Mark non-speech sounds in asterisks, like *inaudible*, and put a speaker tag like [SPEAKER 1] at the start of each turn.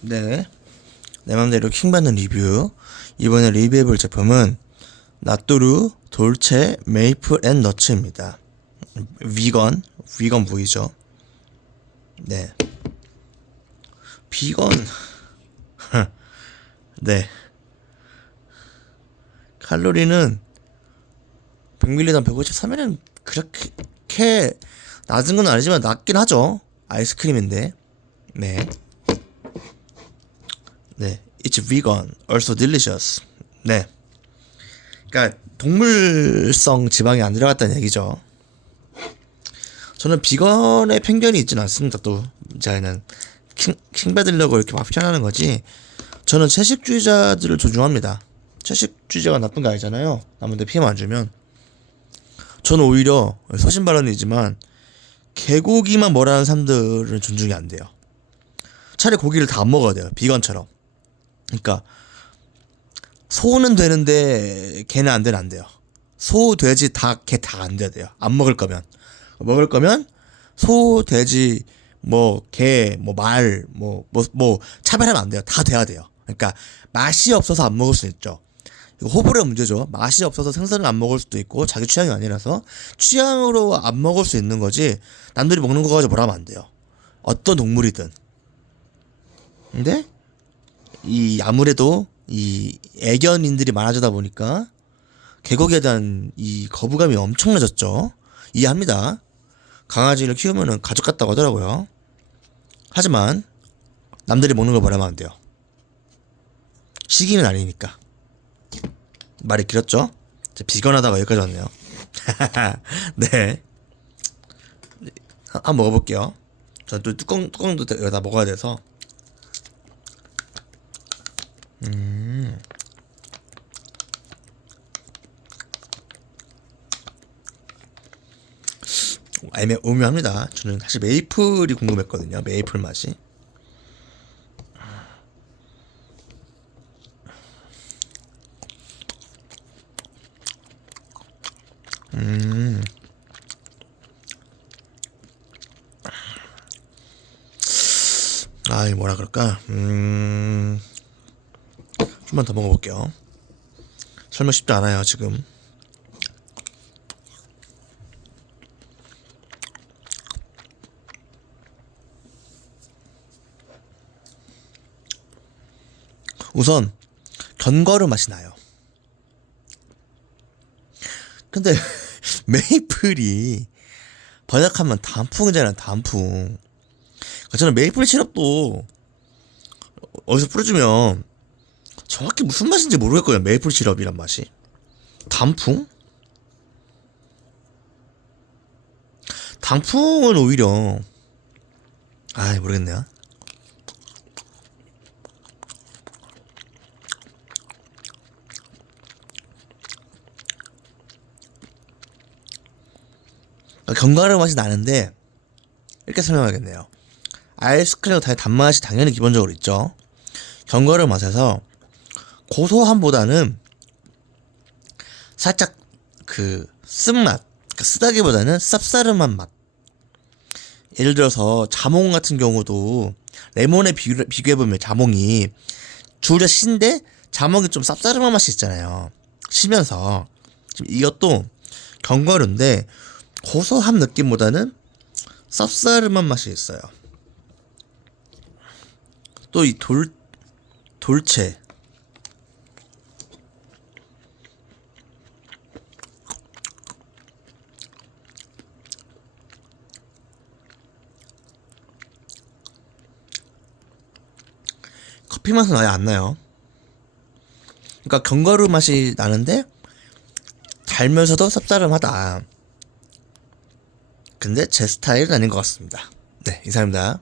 [SPEAKER 1] 네. 내 맘대로 킹받는 리뷰. 이번에 리뷰해볼 제품은 나뚜루 돌체 메이플 앤 너츠입니다. 위건, 위건 부위죠. 네. 비건. *laughs* 네. 칼로리는 100ml 153에는 그렇게 낮은 건 아니지만 낮긴 하죠. 아이스크림인데. 네. 네. It's vegan, also delicious. 네. 그러니까 동물성 지방이 안 들어갔다는 얘기죠. 저는 비건의 편견이 있지는 않습니다. 또 저는 킹, 킹 받으려고 이렇게 막 표현하는 거지. 저는 채식주의자들을 존중합니다. 채식주의자가 나쁜 거 아니잖아요. 남한테 피해만 안 주면. 저는 오히려 서신 발언이지만 개고기만 뭐라는 사람들은 존중이 안 돼요. 차라리 고기를 다 안 먹어야 돼요. 비건처럼. 그러니까 소는 되는데 개는 안 되는 안 돼요. 소, 돼지, 닭, 개 다 안 돼야 돼요. 안 먹을 거면 먹을 거면 소, 돼지, 뭐 개, 뭐 말, 뭐 뭐 뭐 차별하면 안 돼요. 다 돼야 돼요. 그러니까 맛이 없어서 안 먹을 수 있죠. 이거 호불호 문제죠. 맛이 없어서 생선을 안 먹을 수도 있고 자기 취향이 아니라서 취향으로 안 먹을 수 있는 거지 남들이 먹는 거 가지고 뭐라면 안 돼요. 어떤 동물이든. 근데 이 아무래도 이 애견인들이 많아지다 보니까 개고기에 대한 이 거부감이 엄청나졌죠. 이해합니다. 강아지를 키우면은 가족 같다고 하더라고요. 하지만 남들이 먹는 걸 뭐라면 안 돼요. 시기는 아니니까. 말이 길었죠? 비건하다가 여기까지 왔네요. *laughs* 네. 한- 한번 먹어볼게요. 전 또 뚜껑, 뚜껑도 여기다 먹어야 돼서. 음. 애매, 오묘합니다. 저는 사실 메이플이 궁금했거든요. 메이플 맛이. 아, 이 뭐라 그럴까? 음, 좀만 더 먹어볼게요. 설명 쉽지 않아요, 지금. 우선, 견과류 맛이 나요. 근데, *laughs* 메이플이, 번역하면 단풍이잖아요, 단풍. 그러니까 저는 메이플 시럽도 어디서 뿌려주면 정확히 무슨 맛인지 모르겠거든요. 메이플 시럽이란 맛이. 단풍? 단풍은 오히려 아 모르겠네요. 견과류 맛이 나는데 이렇게 설명하겠네요. 아이스크림과 다 단맛이 당연히 기본적으로 있죠. 견과류 맛에서 고소함보다는 살짝 그 쓴맛, 그 쓰다기보다는 쌉싸름한 맛. 예를 들어서 자몽 같은 경우도 레몬에 비교, 비교해보면 자몽이 주자 신데 자몽이 좀 쌉싸름한 맛이 있잖아요. 지금 이것도 견과류인데 고소한 느낌보다는 쌉싸름한 맛이 있어요. 또 이 돌 돌체 커피 맛은 아예 안 나요. 그러니까 견과류 맛이 나는데 달면서도 쌉싸름하다. 근데 제 스타일은 아닌 것 같습니다. 네, 이상입니다.